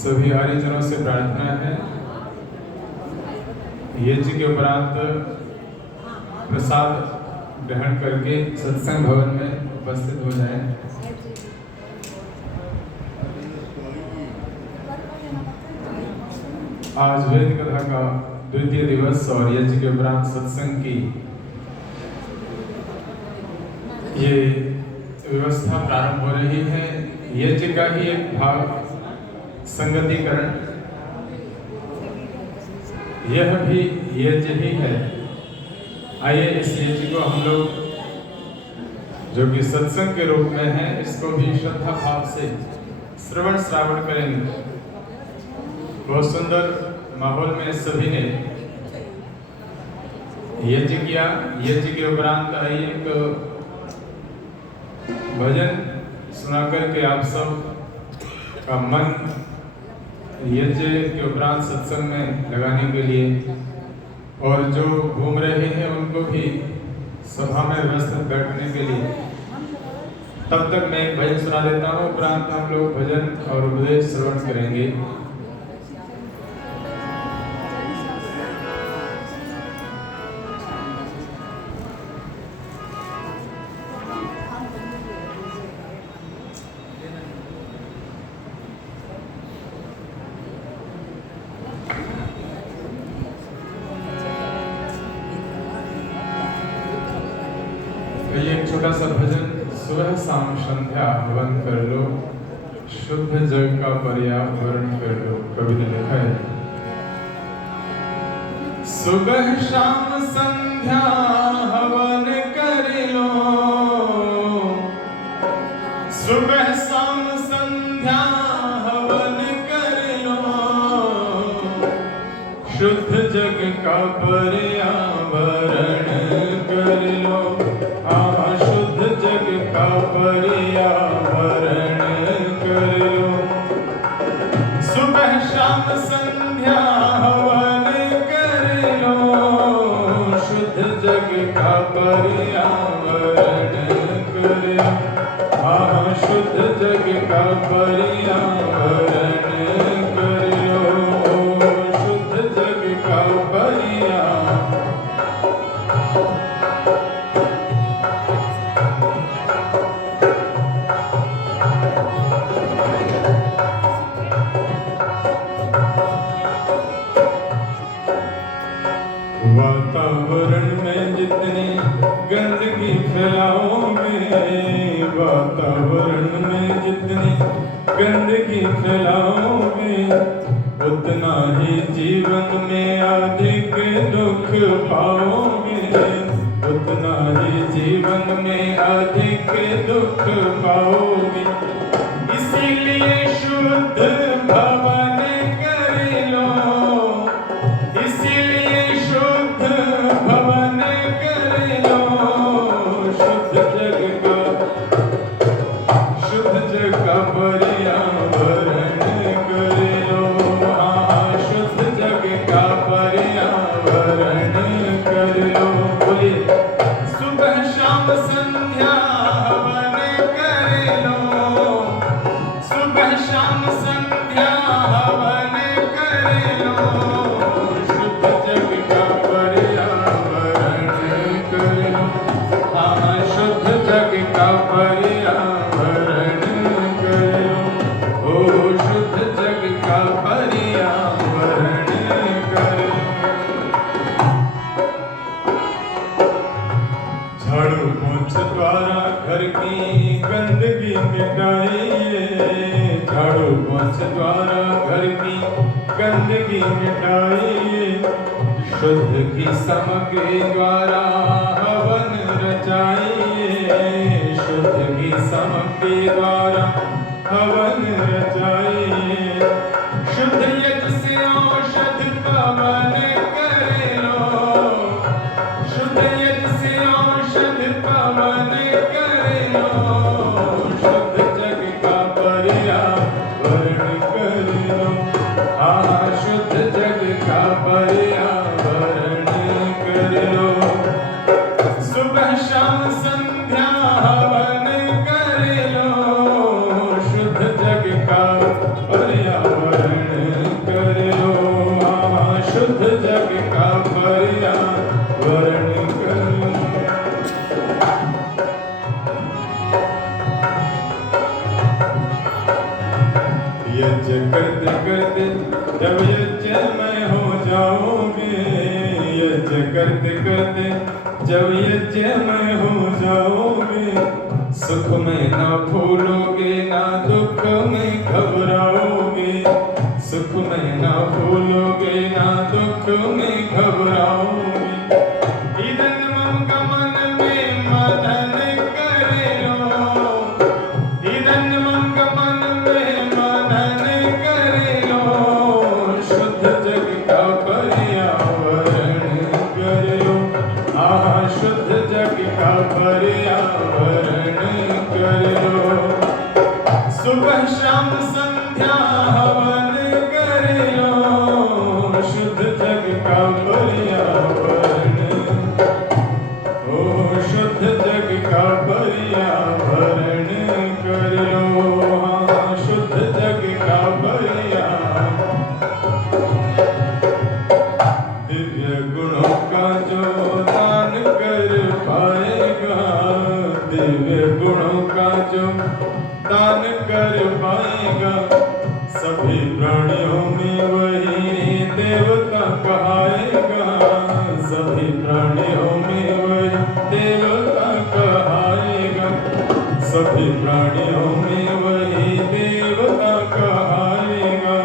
सभी हरिजनों से प्रार्थना है यज्ञ के उपरांत प्रसाद ग्रहण करके सत्संग भवन में उपस्थित हो जाएं। आज वेद कथा का द्वितीय दिवस और यज्ञ के उपरांत सत्संग की ये व्यवस्था प्रारंभ हो रही है। यज्ञ का ही एक भाग संगतिकरण, यह भी यज्ञ ही है। आइए इस यज्ञ को हम लोग जो कि सत्संग के रूप में है, इसको भी श्रद्धा भाव से श्रवण श्रावण करेंगे। बहुत सुंदर माहौल में सभी ने यज्ञ किया। यज्ञ के उपरांत आइए एक भजन सुनाकर के आप सब का मन यज्ञ के उपरांत सत्संग में लगाने के लिए, और जो घूम रहे हैं उनको भी सभा में व्यवस्थित बैठने के लिए। तब तक मैं एक भजन सुना देता हूँ, उपरांत हम लोग भजन और उपदेश श्रवण करेंगे। एक छोटा सा भजन, सुबह शाम संध्या हवन कर लो, शुद्ध जग का पर्यावरण कर लो। कवि ने लिखा है, सुबह शाम संध्या हवन कर लो, सुबह शाम संध्या हवन कर लो, शुद्ध जग का पर्यावरण कर लो। शुद्ध जग का पर्यावरण कर लो, सुबह शाम संध्या हवन कर लो, शुद्ध जग का पर्यावरण कर लो। हाँ, शुद्ध जग का पर्यावरण कर लो, शुद्ध जग का पर्यावरण। वातावरण में जितनी गंदगी फैलाओगे, वातावरण में जितनी गंदगी फैलाओगे, उतना ही जीवन में अधिक दुख पाओगे, उतना ही जीवन में अधिक दुख पाओगे। इसीलिए शुद्ध भवन कर लो, इसीलिए शुद्ध भवन कर लो, शुद्ध जग का पर्यावरण कर लो। हाँ, शुद्ध जग का पर्यावरण कर लो। बोलिए, सुबह शाम संध्या हवन कर लो, सुबह शाम संध्या हवन कर लो, शुद्ध जग का पर्यावरण कर लो। हाँ, शुद्ध जग का पर्यावरण कर लो, ओ शुद्ध जग का पर्यावरण कर लो। झाड़ू पोंछ द्वारा घर की गंदगी मिटाइए, झाड़ू पोंछ द्वारा घर की गंदगी मिटाइए, शुद्ध की सामग्री द्वारा हवन रचाइए, शुद्ध की सामग्री द्वारा हवन रचाइए, शुद्ध यज्ञ से औषध पावन कर लो, शुद्ध यज्ञ से औषध पावन कर लो, शुद्ध जग का पर्यावरण कर लो। हाँ, शुद्ध जग का पर्यावरण कर लो, सुबह शाम संध्या हवन कर लो, शुद्ध जग का पर्यावरण यज्ञ करते करते जब यज्ञमय हो जाओगे, यज्ञ करते करते जब यज्ञमय हो जाओगे, सुख में ना भूलोगे ना दुख में घबराओगे, सुख में ना भूलोगे ना दुख में घबराओगे। इदन मम गमन में मदन करे लो, इदन मम गमन में मदन करे लो, शुद्ध जग का पर्यावरण कर लो, शुद्ध जग का पर्यावरण कर लो। सुबह शाम संध्या हवन कर लो, शुद्ध जग का पर्यावरण, ओ शुद्ध जग का पर्यावरण कर लो, हाँ शुद्ध जग का पर्यावरण। दिव्य गुणों का जो दान कर पाएगा, दिव्य गुणों का जो दान कर पाएगा, सभी प्राणियों में वही देवता कहाएगा, सभी प्राणियों में वही देवता कहाएगा, सभी प्राणियों में वही देवता कहाएगा।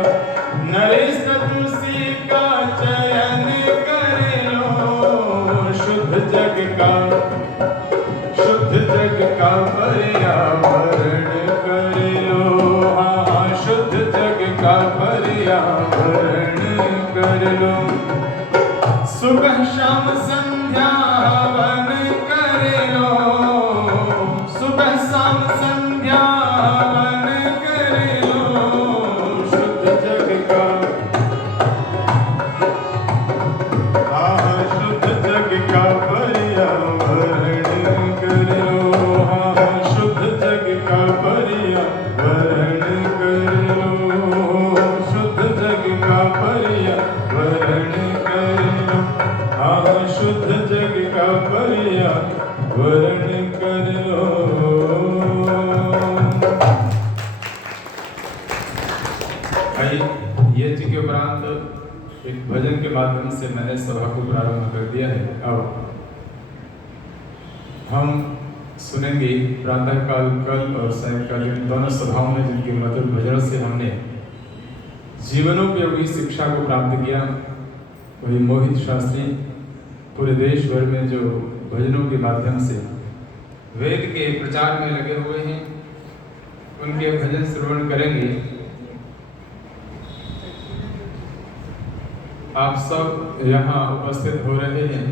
नरेश तुलसी का चयन कर लो, शुद्ध जग का, शुद्ध जग का पर्यावरण कर लो, हाँ शुद्ध जग का पर्यावरण कर लो। सुबह शाम संध्या हवन कर लो, सुबह शाम संध्या हवन कर लो, शुद्ध जग का, हाँ शुद्ध जग का पर्यावरण कर लो, हाँ शुद्ध जग का पर्यावरण कर लो, शुद्ध जग का पर्यावरण कर लो, हाँ शुद्ध जग का पर्यावरण कर लो। यज्ञ के उपरांत एक भजन के माध्यम से मैंने सभा को प्रारंभ कर दिया है। अब हम सुनेंगे प्रातःकाल कल और सायंकालीन दोनों सभाओं में जिनके मधुर भजनों से हमने जीवनोपयोगी शिक्षा को प्राप्त किया, वही मोहित शास्त्री पूरे देश भर में जो भजनों के माध्यम से वेद के प्रचार में लगे हुए हैं, उनके भजन श्रवण करेंगे। आप सब यहाँ उपस्थित हो रहे हैं।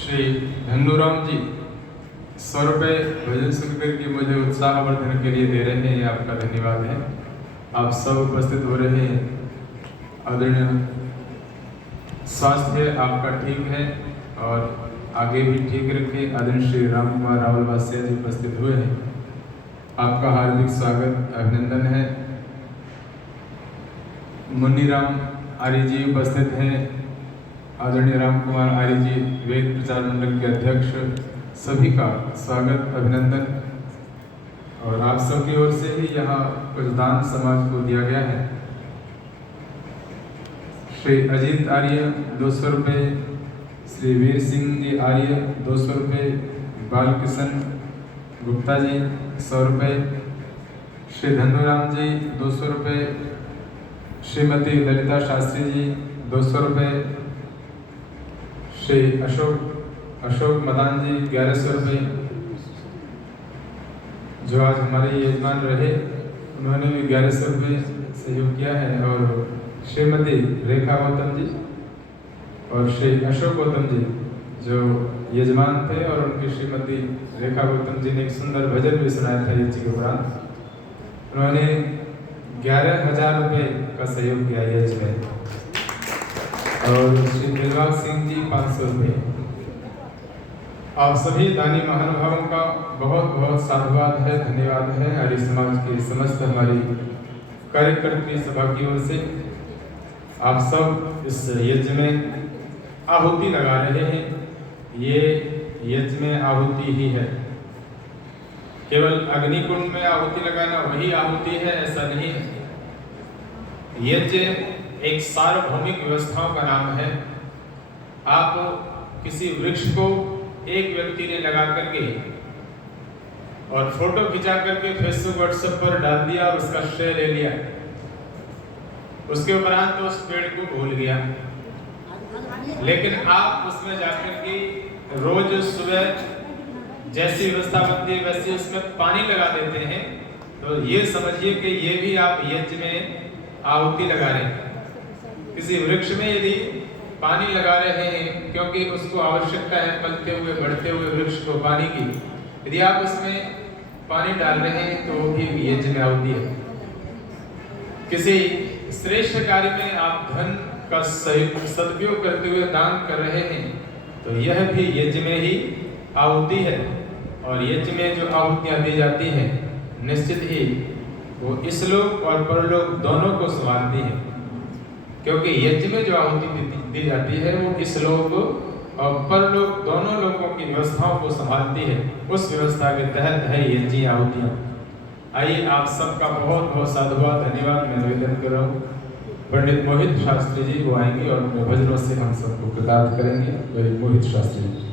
श्री धन्नूराम जी 100 रुपये भजन सुनकर के मुझे उत्साहवर्धन के लिए दे रहे हैं, आपका धन्यवाद है। आप सब उपस्थित हो रहे हैं। आदरणीय, स्वास्थ्य आपका ठीक है और आगे भी ठीक रखे। आदरणीय श्री राम कुमार रावल वासिया जी उपस्थित हुए हैं, आपका हार्दिक स्वागत अभिनंदन है। मुन्नीराम आर्य जी उपस्थित हैं। आदरणीय राम कुमार आर्य जी वेद प्रचार मंडल के अध्यक्ष, सभी का स्वागत अभिनंदन। और आप सबकी ओर से ही यहाँ कुछ दान समाज को दिया गया है। श्री अजीत आर्य 200 रुपये, श्री वीर सिंह जी आर्य 200 रुपये, बालकिशन गुप्ता जी 100 रुपये, श्री धन्नूराम जी 200 रुपये, श्रीमती ललिता शास्त्री जी 200 रुपये, श्री अशोक मदान जी 1100 रुपये, जो आज हमारे यजमान रहे, उन्होंने भी 1100 रुपये सहयोग किया है। और श्रीमती रेखा गौतम जी और श्री अशोक गौतम जी जो यजमान थे, और उनकी श्रीमती रेखा गौतम जी ने एक सुंदर भजन भी सुनाया था यज्ञ के उपरांत। उन्होंने 11,000 रुपये का सहयोग किया यज्ञ में। और श्री दिलबाग सिंह जी 500 रुपये। आप सभी दानी महानुभावों का बहुत बहुत साधुवाद है, धन्यवाद है। आर्य समाज की समस्त हमारी कार्यकर्त्री सभा की ओर से आप सब इस यज्ञ में आहुति लगा रहे हैं, ये यज्ञ में आहुति ही है। केवल अग्निकुंड में आहुति लगाना वही आहुति है ऐसा नहीं है। यज्ञ एक सार्वभौमिक व्यवस्थाओं का नाम है। आप किसी वृक्ष को एक व्यक्ति ने लगा करके और फोटो खिंचा करके फेसबुक व्हाट्सएप पर डाल दिया और उसका श्रेय ले लिया, उसके उपरांत तो उस पेड़ को भूल गया। लेकिन आप उसमें जाकर के रोज सुबह जैसी व्यवस्था बनती है वैसे उसमें पानी लगा देते हैं, तो ये समझिए कि ये भी आप यज्ञ में आहुति लगा रहे हैं। किसी वृक्ष में यदि पानी लगा रहे हैं क्योंकि उसको आवश्यकता है पलते हुए बढ़ते हुए वृक्ष को पानी की, यदि आप उसमें पानी डाल रहे हैं तो वो भी यज्ञ में आहुति है। किसी श्रेष्ठ कार्य में आप धन का सदुपयोग करते हुए दान कर रहे हैं तो यह भी यज्ञ में ही आहुति है। और यज्ञ में जो आहुतियां दी जाती हैं निश्चित ही वो इस लोक और परलोक दोनों को संभालती है, क्योंकि यज्ञ में जो आहुति दी जाती है वो इस लोक और परलोक दोनों लोगों की व्यवस्थाओं को संभालती है। उस व्यवस्था के तहत है यज्ञ आहुतियां। आइए आप सबका बहुत बहुत साधुवाद धन्यवाद मैं निवेदन कर रहा हूँ। पंडित मोहित शास्त्री जी वो आएंगे और अपने भजनों से हम सबको कृतार्थ करेंगे। मोहित शास्त्री जी।